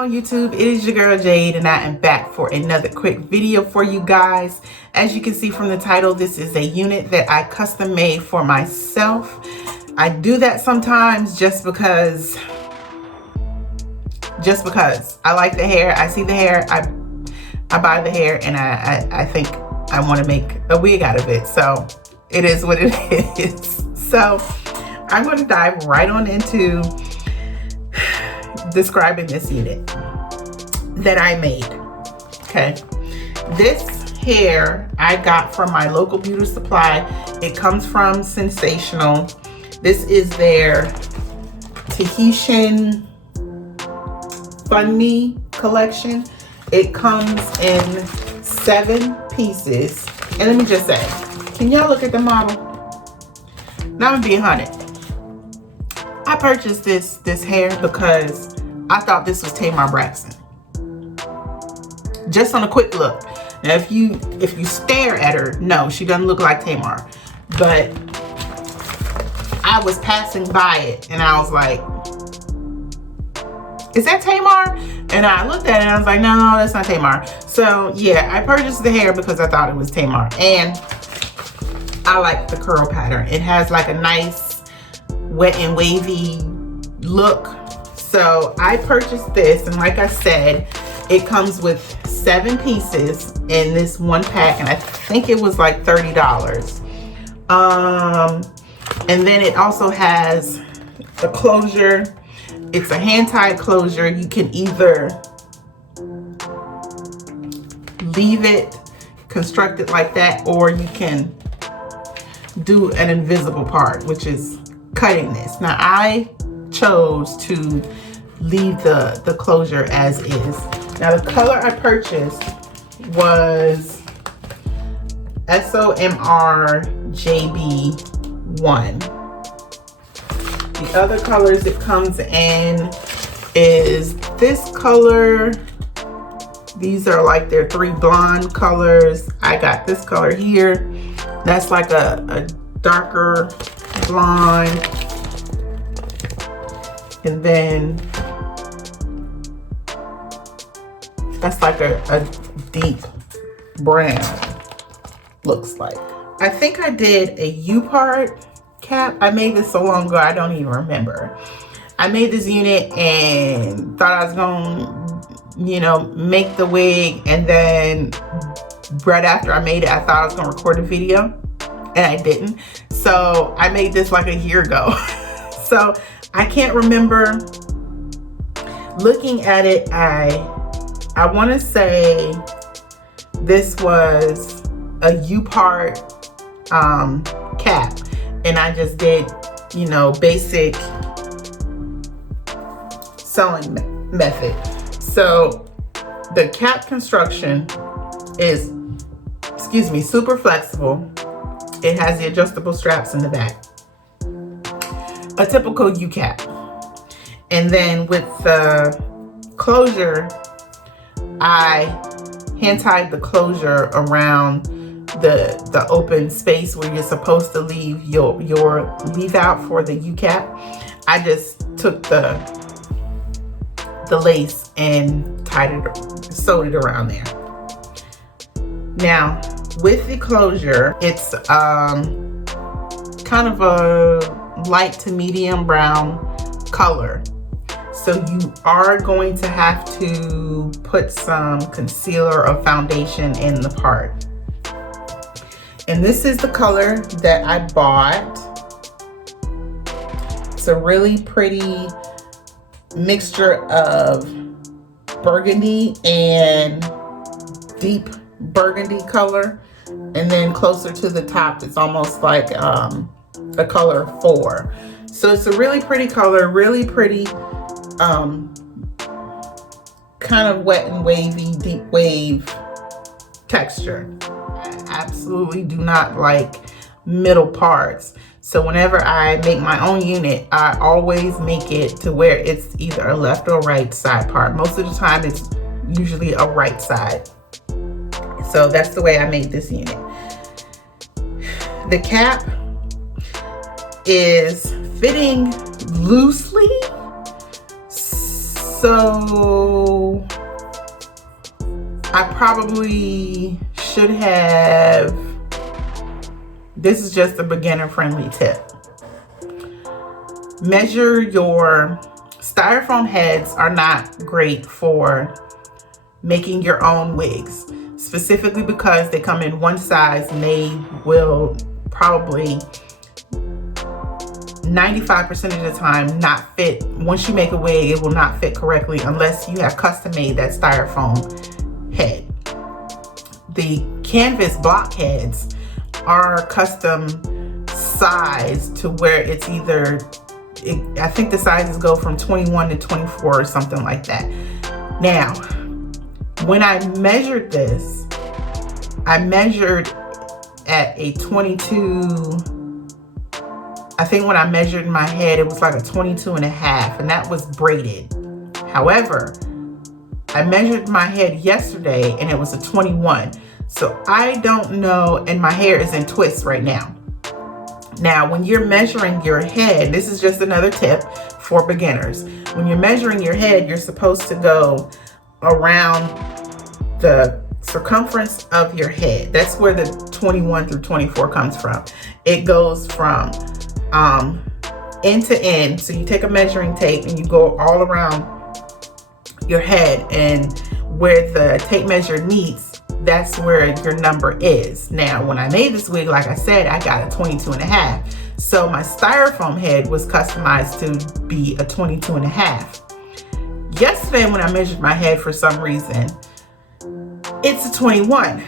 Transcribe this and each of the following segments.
on YouTube? It is your girl Jade, and I am back for another quick video for you guys. As you can see from the title, this is a unit that I custom made for myself. I do that sometimes just because I like the hair. I see the hair, I buy the hair, and I think I want to make a wig out of it. So it is what it is. So I'm going to dive right on into describing this unit that I made. Okay, this hair I got from my local beauty supply. It comes from Sensational. This is their Tahitian Fun Me collection. It comes in 7 pieces. And let me just say, can y'all look at the model? Now I'm being honest. I purchased this hair because I thought this was Tamar Braxton. Just on a quick look. Now if you stare at her, no, she doesn't look like Tamar. But I was passing by it and I was like, is that Tamar? And I looked at it and I was like, no, that's not Tamar. So yeah, I purchased the hair because I thought it was Tamar. And I like the curl pattern. It has like a nice wet and wavy look. So I purchased this, and like I said, it comes with 7 pieces in this one pack, and I think it was like $30. And then it also has a closure. It's a hand-tied closure. You can either leave it, construct it like that, or you can do an invisible part, which is cutting this. Now I chose to leave the closure as is. Now the color I purchased was SOMR JB1. The other colors it comes in is this color. These are like their 3 blonde colors. I got this color here. That's like a darker blonde. And then that's like a deep brown, looks like. I think I did a U-part cap. I made this so long ago, I don't even remember. I made this unit and thought I was gonna, make the wig, and then right after I made it, I thought I was gonna record a video, and I didn't. So I made this like a year ago. So I can't remember. Looking at it, I want to say this was a U-part cap, and I just did, basic sewing method. So the cap construction is, super flexible. It has the adjustable straps in the back. A typical U-cap. And then with the closure, I hand tied the closure around the open space where you're supposed to leave your leave out for the U-cap. I just took the lace and sewed it around there. Now with the closure, it's kind of a light to medium brown color. So you are going to have to put some concealer or foundation in the part. And this is the color that I bought. It's a really pretty mixture of burgundy and deep burgundy color. And then closer to the top, it's almost like a color 4. So it's a really pretty color, really pretty kind of wet and wavy, deep wave texture. I absolutely do not like middle parts. So whenever I make my own unit, I always make it to where it's either a left or right side part. Most of the time it's usually a right side. So that's the way I made this unit. The cap is fitting loosely, So I probably should have, this is just a beginner friendly tip. Measure your styrofoam heads are not great for making your own wigs, specifically because they come in one size and they will probably 95% of the time not fit. Once you make a wig, it will not fit correctly unless you have custom made that styrofoam head. The canvas block heads are custom sized to where it's either, I think the sizes go from 21 to 24 or something like that. Now, when I measured this, I measured at a 22, I think when I measured my head, it was like a 22 and a half, and that was braided. However, I measured my head yesterday and it was a 21. So I don't know, and my hair is in twists right now. Now, when you're measuring your head, this is just another tip for beginners. When you're measuring your head, you're supposed to go around the circumference of your head. That's where the 21 through 24 comes from. It goes from end to end. So you take a measuring tape and you go all around your head, and where the tape measure meets, that's where your number is. Now, when I made this wig, like I said, I got a 22 and a half. So my styrofoam head was customized to be a 22 and a half. Yesterday, when I measured my head, for some reason, it's a 21.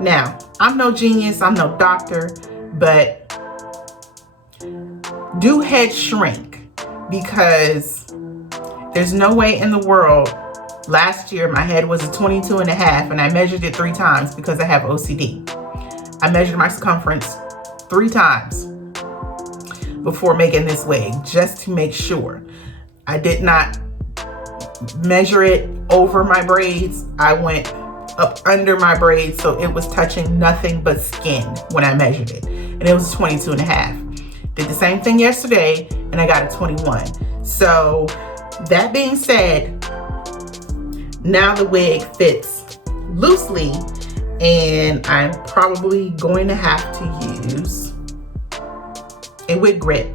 Now, I'm no genius, I'm no doctor, but do head shrink, because there's no way in the world. Last year, my head was a 22 and a half, and I measured it 3 times because I have OCD. I measured my circumference 3 times before making this wig, just to make sure. I did not measure it over my braids. I went up under my braids, so it was touching nothing but skin when I measured it, and it was 22 and a half. Did the same thing yesterday, and I got a 21. So that being said, now the wig fits loosely, and I'm probably going to have to use a wig grip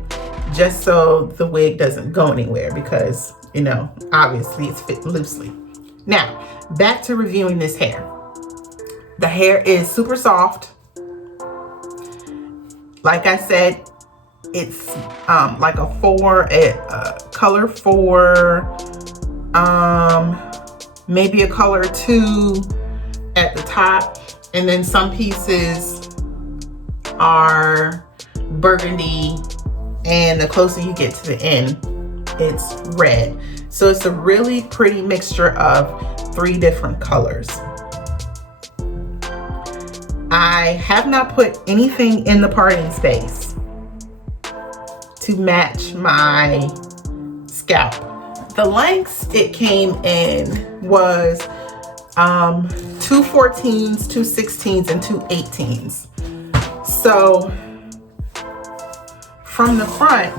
just so the wig doesn't go anywhere, because, you know, obviously it's fit loosely. Now, back to reviewing this hair. The hair is super soft. Like I said, it's like a 4, a color 4, maybe a color 2 at the top, and then some pieces are burgundy, and the closer you get to the end, it's red. So it's a really pretty mixture of 3 different colors. I have not put anything in the parting space to match my scalp. The lengths it came in was 2 14s, 2 16s, and 2 18s. So from the front,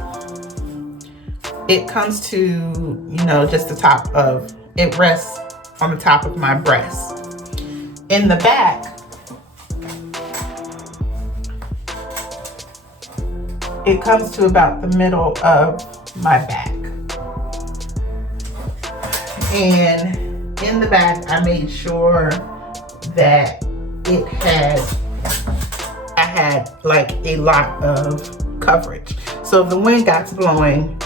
it comes to, you know, just the top of, it rests on the top of my breast. In the back, it comes to about the middle of my back. And in the back, I made sure that I had like a lot of coverage. So if the wind got to blowing,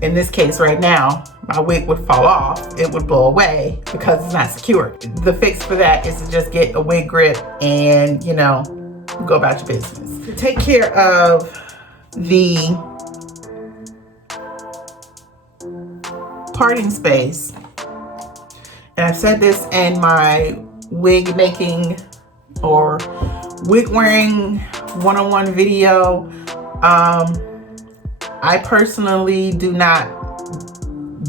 in this case right now, my wig would fall off, it would blow away because it's not secure. The fix for that is to just get a wig grip and, you know, go about your business. To take care of the parting space, and I've said this in my wig making or wig wearing one-on-one video, I personally do not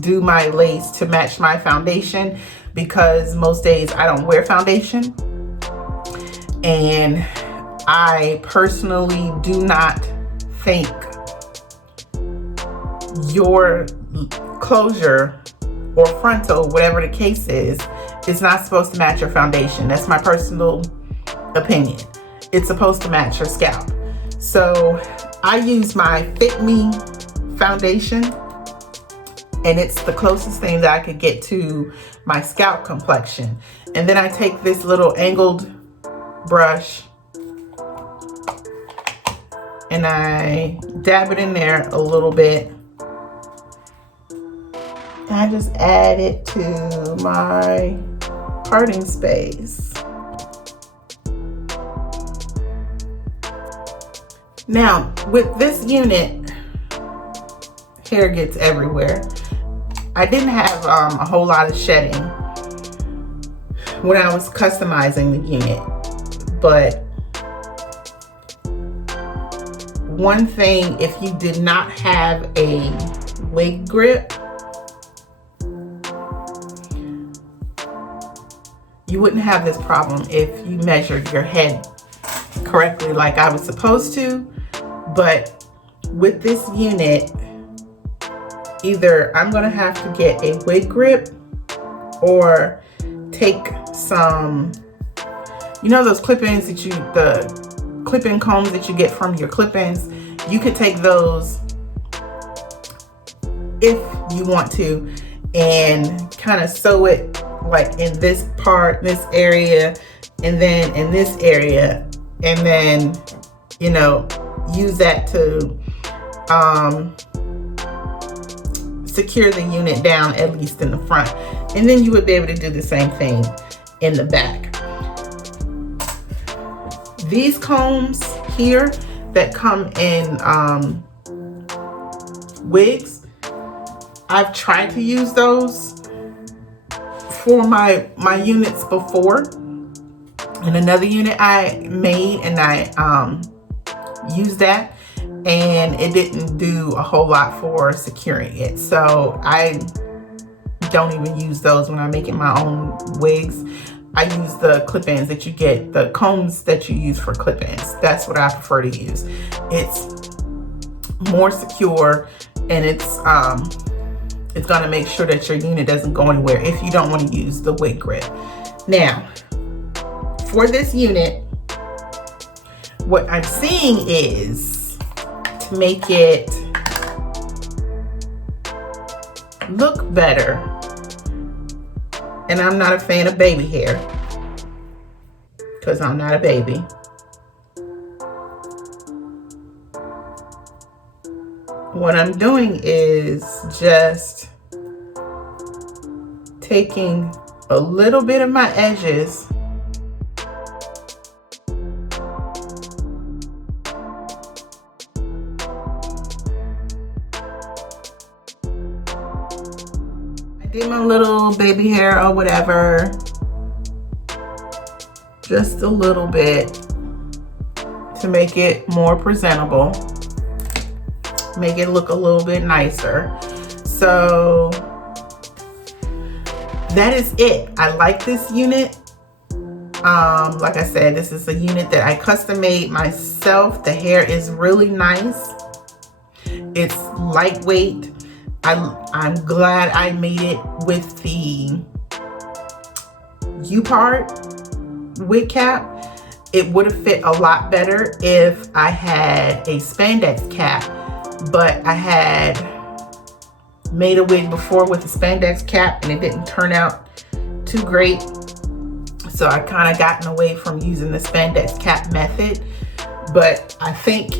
do my lace to match my foundation, because most days I don't wear foundation, and I personally do not think your closure or frontal, whatever the case is not supposed to match your foundation. That's my personal opinion. It's supposed to match your scalp. So I use my Fit Me foundation, and it's the closest thing that I could get to my scalp complexion. And then I take this little angled brush and I dab it in there a little bit. And I just add it to my parting space. Now, with this unit, hair gets everywhere. I didn't have a whole lot of shedding when I was customizing the unit, but one thing, if you did not have a wig grip, you wouldn't have this problem if you measured your head correctly like I was supposed to. But with this unit, either I'm gonna have to get a wig grip or take some, you know those clip-ins that the clip-in combs that you get from your clip-ins, you could take those if you want to and kind of sew it like in this part, this area, and then in this area, and then, you know, use that to secure the unit down, at least in the front. And then you would be able to do the same thing in the back. These combs here that come in wigs, I've tried to use those for my units before. And another unit I made, and I used that, and it didn't do a whole lot for securing it. So I don't even use those when I'm making my own wigs. I use the clip-ins that you get, the combs that you use for clip-ins. That's what I prefer to use. It's more secure, and it's gonna make sure that your unit doesn't go anywhere if you don't want to use the wig grip. Now, for this unit, what I'm seeing is to make it look better, and I'm not a fan of baby hair because I'm not a baby. What I'm doing is just taking a little bit of my edges did my little baby hair or whatever, just a little bit to make it more presentable, make it look a little bit nicer. So that is it. I like this unit. Like I said, this is a unit that I custom made myself. The hair is really nice. It's lightweight. I'm glad I made it with the U-part wig cap. It would have fit a lot better if I had a spandex cap, but I had made a wig before with a spandex cap and it didn't turn out too great. So I kind of gotten away from using the spandex cap method, but I think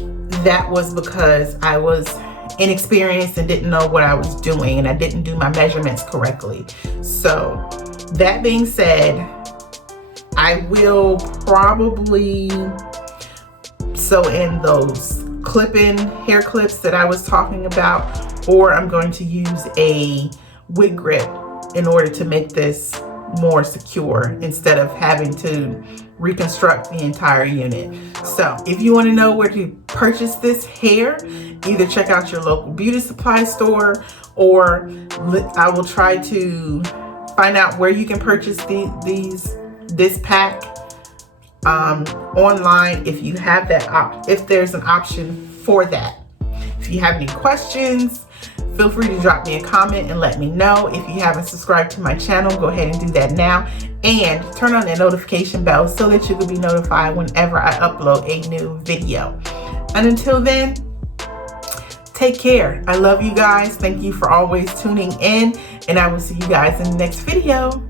that was because I was inexperienced and didn't know what I was doing, and I didn't do my measurements correctly. So that being said, I will probably sew in those clip-in hair clips that I was talking about, or I'm going to use a wig grip in order to make this more secure instead of having to reconstruct the entire unit. So if you want to know where to purchase this hair, either check out your local beauty supply store, or I will try to find out where you can purchase this pack online if you have that if there's an option for that. If you have any questions, Feel free to drop me a comment and let me know. If you haven't subscribed to my channel, go ahead and do that now. And turn on the notification bell so that you can be notified whenever I upload a new video. And until then, take care. I love you guys. Thank you for always tuning in. And I will see you guys in the next video.